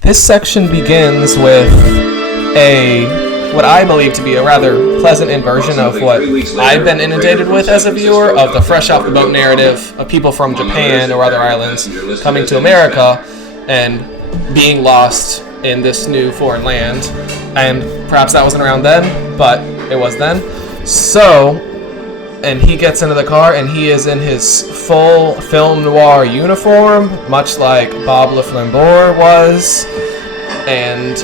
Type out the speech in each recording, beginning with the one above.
This section begins with what I believe to be a rather pleasant inversion of what I've been inundated with as a viewer of the fresh off the boat narrative of people from Japan or other islands coming to America and being lost in this new foreign land. And perhaps that wasn't around then, but it was then. So, and he gets into the car and he is in his full film noir uniform, much like Bob LaFleur was. And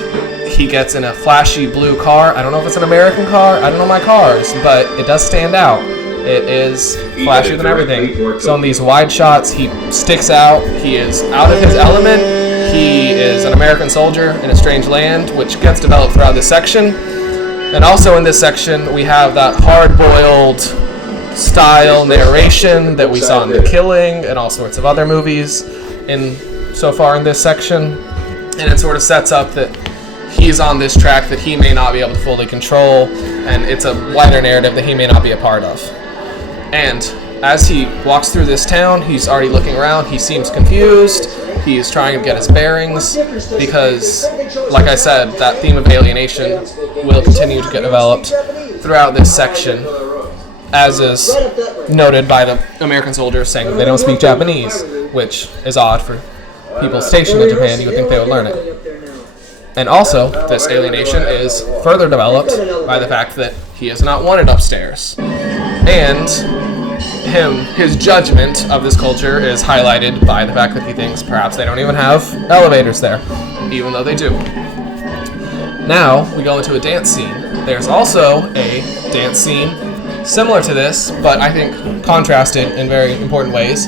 he gets in a flashy blue car. I don't know if it's an American car. I don't know my cars, but it does stand out. It is flashier than everything. So in these wide shots, he sticks out. He is out of his element. He is an American soldier in a strange land, which gets developed throughout this section. And also in this section, we have that hard-boiled style narration that we saw in The Killing and all sorts of other movies so far in this section. And it sort of sets up that he's on this track that he may not be able to fully control, and it's a wider narrative that he may not be a part of. And as he walks through this town, he's already looking around. He seems confused. He's trying to get his bearings because, like I said, that theme of alienation will continue to get developed throughout this section, as is noted by the American soldiers saying that they don't speak Japanese, which is odd for people stationed in Japan. You would think they would learn it. And also, this alienation is further developed by the fact that he is not wanted upstairs. And his judgment of this culture is highlighted by the fact that he thinks perhaps they don't even have elevators there, even though they do. Now, we go into a dance scene. There's also a dance scene similar to this, but I think contrasted in very important ways,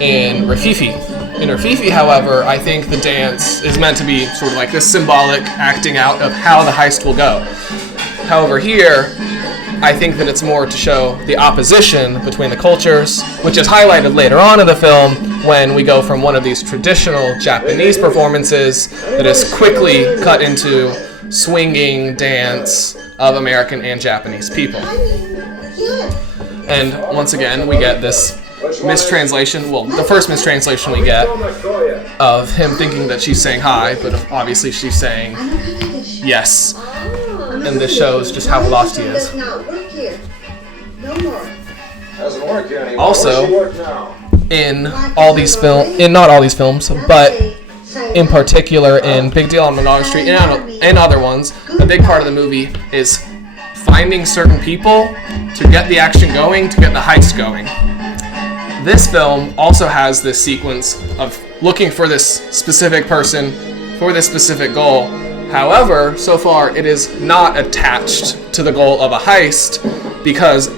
in Rififi. In Rififi, however, I think the dance is meant to be sort of like this symbolic acting out of how the heist will go. However, here, I think that it's more to show the opposition between the cultures, which is highlighted later on in the film when we go from one of these traditional Japanese performances that is quickly cut into swinging dance of American and Japanese people. And once again, we get this mistranslation, well, the first mistranslation we get of him thinking that she's saying hi, but obviously she's saying yes. And this shows just how lost he is. Also, in not all these films, but in particular in Big Deal on Monogamy Street and other ones, a big part of the movie is finding certain people to get the action going, to get the heist going. This film also has this sequence of looking for this specific person for this specific goal. However, so far, it is not attached to the goal of a heist because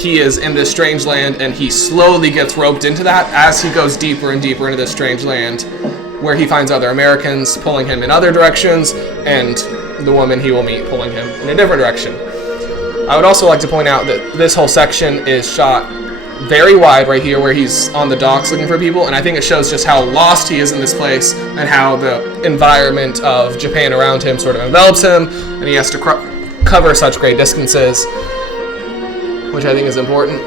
he is in this strange land and he slowly gets roped into that as he goes deeper and deeper into this strange land, where he finds other Americans pulling him in other directions and the woman he will meet pulling him in a different direction. I would also like to point out that this whole section is shot very wide right here where he's on the docks looking for people, and I think it shows just how lost he is in this place and how the environment of Japan around him sort of envelops him, and he has to cover such great distances, which I think is important.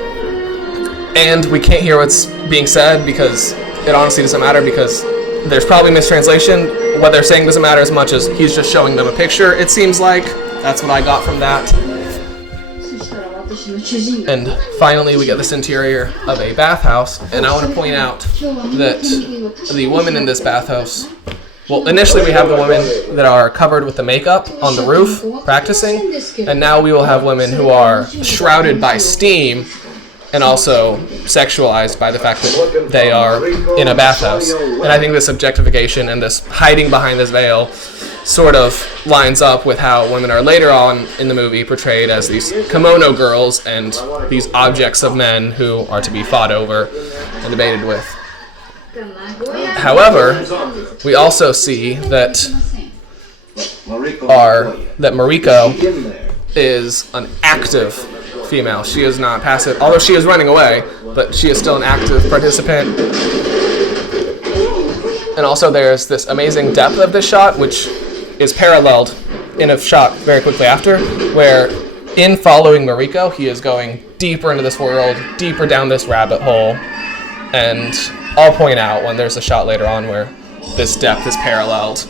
And we can't hear what's being said because it honestly doesn't matter, because there's probably mistranslation. What they're saying doesn't matter as much as he's just showing them a picture, it seems like. That's what I got from that. And finally, we get this interior of a bathhouse, and I want to point out that the women in this bathhouse, well, initially we have the women that are covered with the makeup on the roof practicing, and now we will have women who are shrouded by steam and also sexualized by the fact that they are in a bathhouse. And I think this objectification and this hiding behind this veil sort of lines up with how women are later on in the movie portrayed as these kimono girls and these objects of men who are to be fought over and debated with. However, we also see that Mariko is an active female. She is not passive, although she is running away, but she is still an active participant. And also there's this amazing depth of this shot, which is paralleled in a shot very quickly after, where in following Mariko, he is going deeper into this world, deeper down this rabbit hole. And I'll point out when there's a shot later on where this depth is paralleled.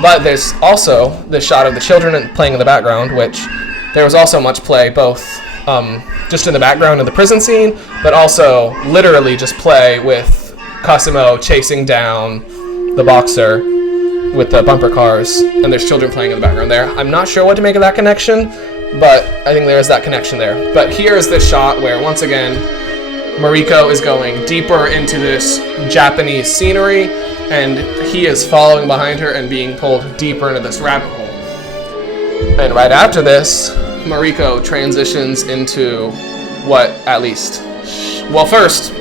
But there's also the shot of the children playing in the background, which there was also much play, both just in the background in the prison scene, but also literally just play with Cosimo chasing down the boxer with the bumper cars, and there's children playing in the background there. I'm not sure what to make of that connection, but I think there is that connection there. But here is this shot where, once again, Mariko is going deeper into this Japanese scenery, and he is following behind her and being pulled deeper into this rabbit hole. And right after this, Mariko transitions into what, at least... Well, first,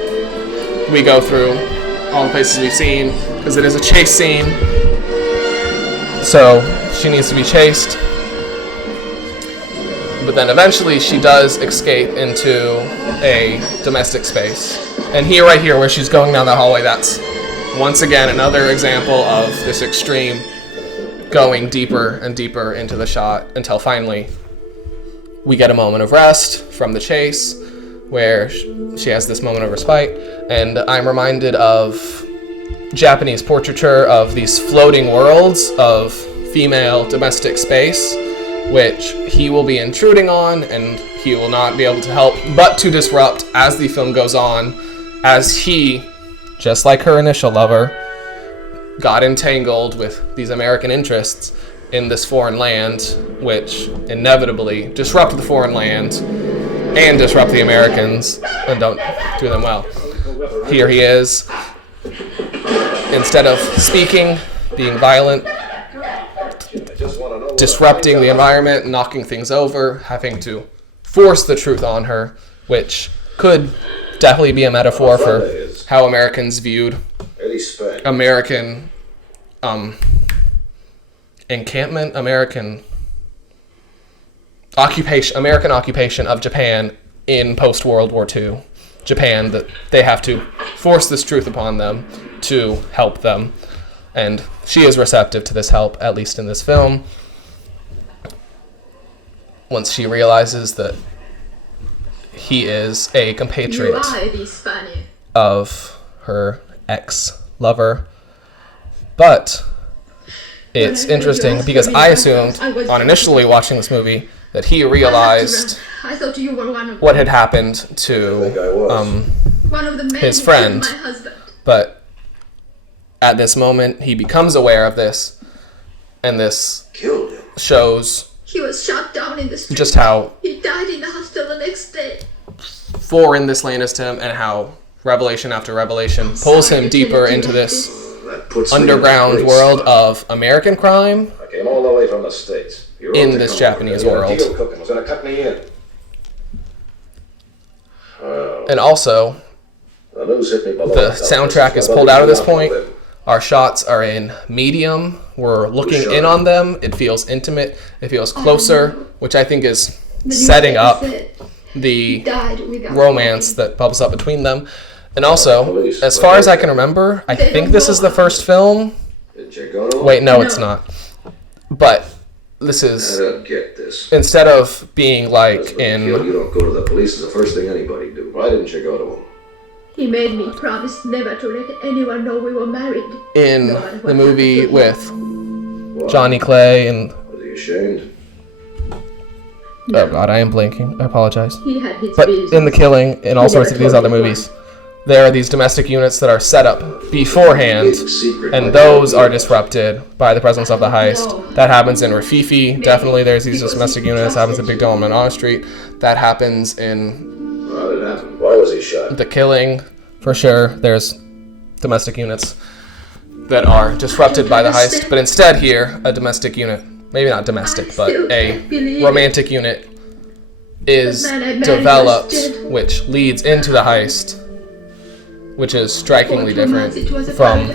we go through all the places we've seen, because it is a chase scene. So, she needs to be chased. But then eventually she does escape into a domestic space. And here, right here, where she's going down that hallway, that's once again another example of this extreme going deeper and deeper into the shot until finally we get a moment of rest from the chase where she has this moment of respite. And I'm reminded of Japanese portraiture of these floating worlds of female domestic space, which he will be intruding on, and he will not be able to help but to disrupt as the film goes on, as he, just like her initial lover, got entangled with these American interests in this foreign land, which inevitably disrupt the foreign land and disrupt the Americans and don't do them well. Here he is, instead of speaking, being violent, disrupting the environment, knocking things over, having to force the truth on her, which could definitely be a metaphor for how Americans viewed American encampment, American occupation of Japan in post-World War II Japan, that they have to force this truth upon them to help them. And she is receptive to this help, at least in this film. Once she realizes that he is a compatriot of her ex-lover. But it's interesting because I assumed on initially watching this movie that he realized what had happened to his friend. But at this moment, he becomes aware of this, and this shows he was shot down in the street. Just how he died in the hospital the next day. Foreign this land is to him, and how revelation after revelation pulls him deeper into this underground world of American crime I came all the way from the States. in this Japanese world. And also, the soundtrack is pulled out at this point. Our shots are in medium. We're looking in on them. It feels intimate. It feels closer, which I think is setting up the romance that bubbles up between them. And also, as far as I can remember, I think this is the first film. Wait, no, it's not. But this is, instead of being like in... You don't go to the police is the first thing anybody do. Why didn't you go to him? He made me promise never to let anyone know we were married. In the movie with Johnny Clay and... Was he ashamed? No. Oh god, I am blanking. I apologize. He had his but in The Killing, in all sorts of these other movies, there are these domestic units that are set up beforehand, and those are disrupted by the presence of the heist. That happens in Rafifi. Definitely there's these domestic units. That happens in Big Dome and Honor Street. That happens in... How did it happen? Why was he shot? The Killing, for sure. There's domestic units that are disrupted by the heist. But instead here, a domestic unit, maybe not domestic, but a romantic unit is developed, which leads into the heist, which is strikingly different from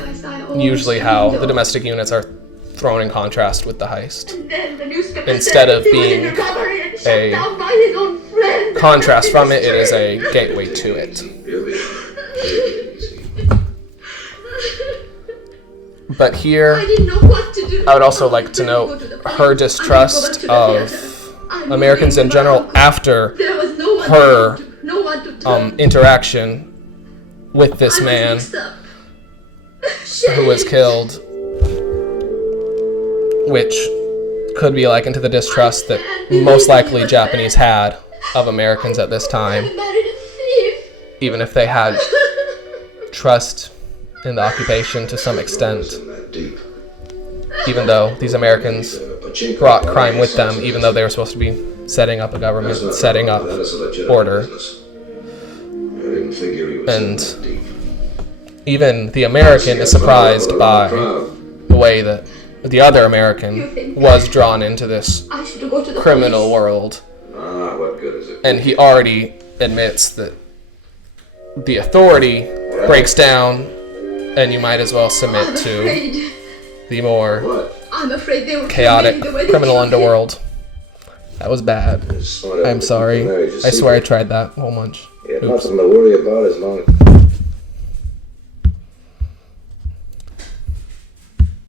usually how the domestic units are thrown in contrast with the heist. Instead of being a contrast from it, it is a gateway to it. But here, I would also like to note her distrust of Americans in general after her interaction with this man. who was killed, which could be likened to the distrust that most likely Japanese had of Americans at this time, I married a thief. even if they had trust in the occupation to some extent, Wasn't that deep. even though these Americans Pachinko brought party crime with them, sounds even though they were supposed to be setting up a government, That's not setting wrong. up That is a legitimate order. business. I didn't figure he was in And that deep. even the American is surprised by the way that the other American was drawn into this I should go to the criminal police. world. Ah, what good is it? And he already admits that the authority breaks down and you might as well submit I'm to afraid. the more What? I'm afraid they will chaotic kill me the way they criminal killed him. underworld. That was bad. It's smart I'm sorry. I swear I tried that a whole bunch. You have Oops. nothing to worry about as long as...